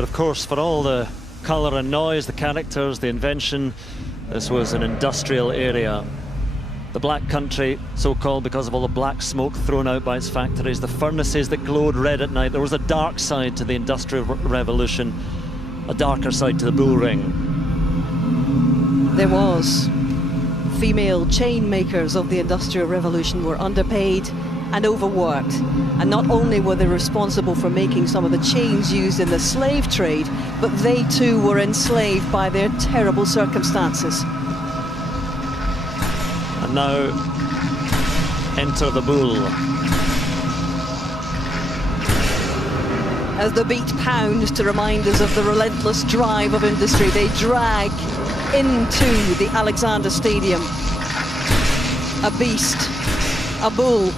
But of course, for all the colour and noise, the characters, the invention, this was an industrial area. The Black Country, so called because of all the black smoke thrown out by its factories, the furnaces that glowed red at night. There was a dark side to the Industrial Revolution, a darker side to the bull ring. There was. Female chain makers of the Industrial Revolution were underpaid and overworked. And not only were they responsible for making some of the chains used in the slave trade, but they too were enslaved by their terrible circumstances. And now, enter the bull. As the beat pounds to remind us of the relentless drive of industry, they drag into the Alexander Stadium. A beast, a bull,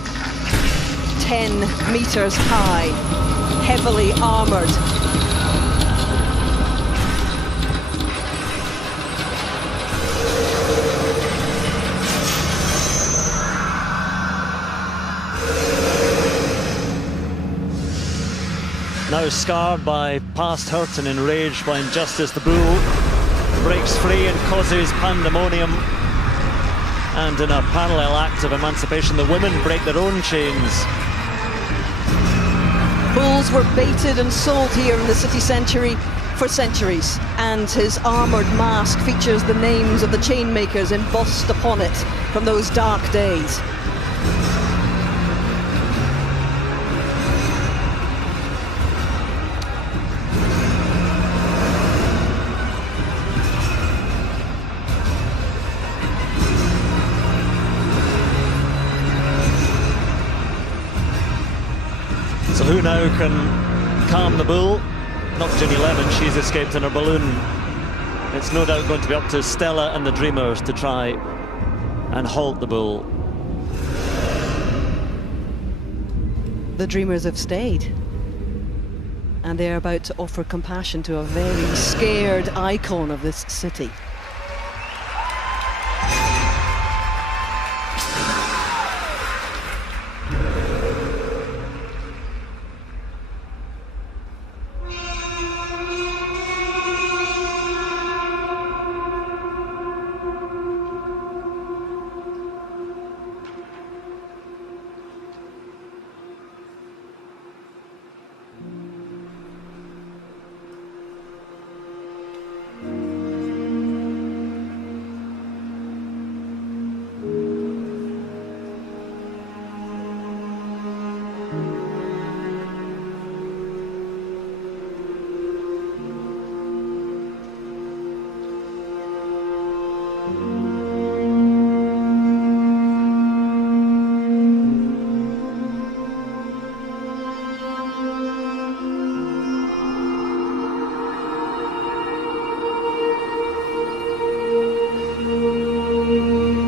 10 meters high, heavily armored. Now scarred by past hurt and enraged by injustice, the bull breaks free and causes pandemonium. And in a parallel act of emancipation, the women break their own chains. Bulls were baited and sold here in the city centre for centuries, and his armoured mask features the names of the chain makers embossed upon it from those dark days. So who now can calm the bull? Not Ginny Lemon, she's escaped in her balloon. It's no doubt going to be up to Stella and the Dreamers to try and halt the bull. The Dreamers have stayed, and they're about to offer compassion to a very scared icon of this city.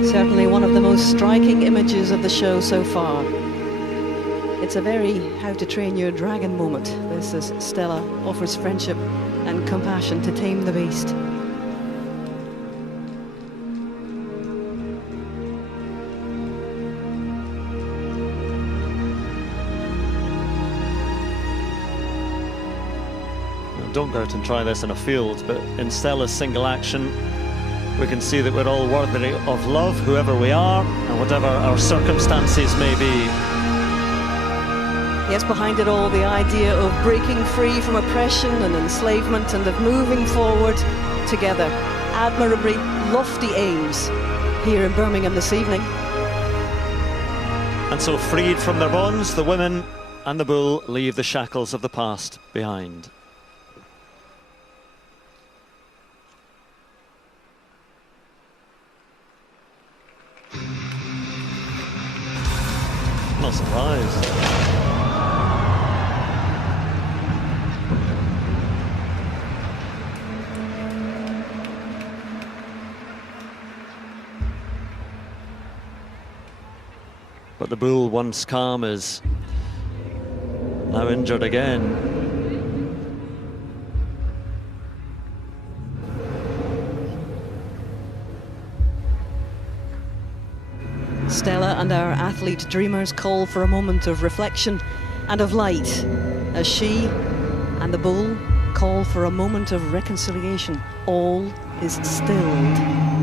Certainly one of the most striking images of the show so far. It's a very How to Train Your Dragon moment. This is Stella offers friendship and compassion to tame the beast. Don't go out and try this in a field, but in Stella's single action, we can see that we're all worthy of love, whoever we are, and whatever our circumstances may be. Yes, behind it all, the idea of breaking free from oppression and enslavement and of moving forward together. Admirably lofty aims here in Birmingham this evening. And so, freed from their bonds, the women and the bull leave the shackles of the past behind. Not surprised. But the bull, once calm, is now injured again. Stella and our athlete dreamers call for a moment of reflection and of light as she and the bull call for a moment of reconciliation. All is stilled.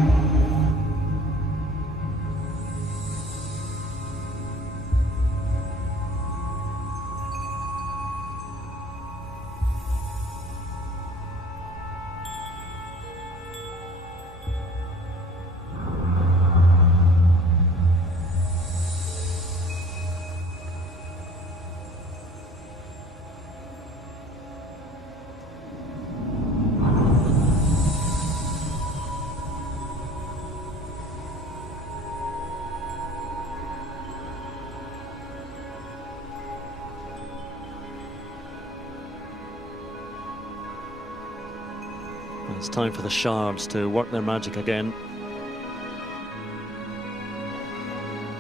It's time for the shards to work their magic again.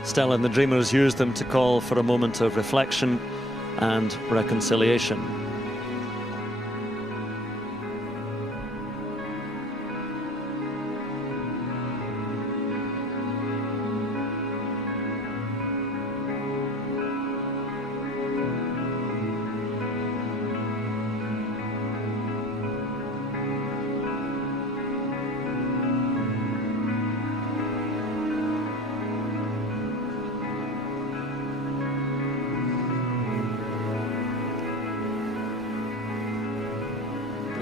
Stella and the Dreamers used them to call for a moment of reflection and reconciliation.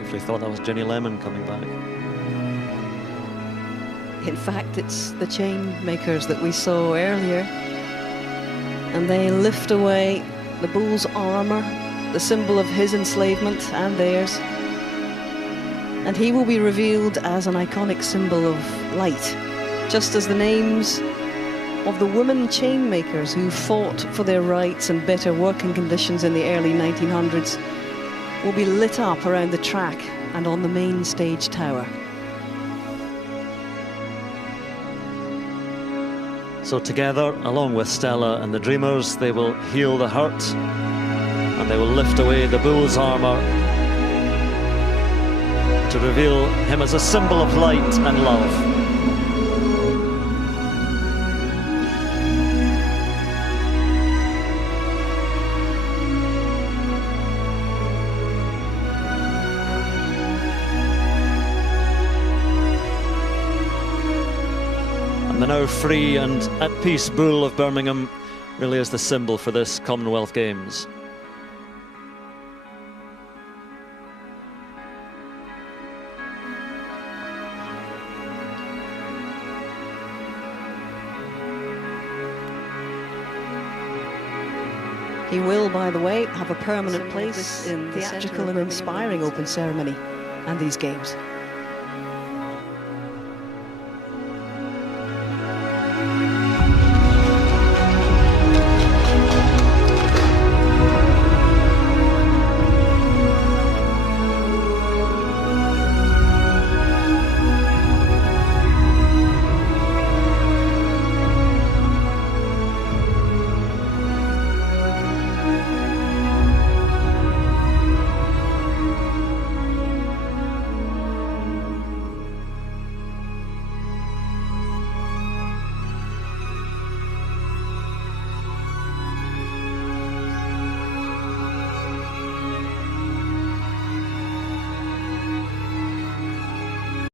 Briefly thought that was Jenny Lemon coming back. In fact, it's the chain makers that we saw earlier. And they lift away the bull's armor, the symbol of his enslavement and theirs. And he will be revealed as an iconic symbol of light, just as the names of the women chain makers who fought for their rights and better working conditions in the early 1900s will be lit up around the track and on the main stage tower. So together, along with Stella and the Dreamers, they will heal the hurt and they will lift away the bull's armor to reveal him as a symbol of light and love. The now free and at peace bull of Birmingham really is the symbol for this Commonwealth Games. He will, by the way, have a permanent place in the theatrical and inspiring open ceremony and these games.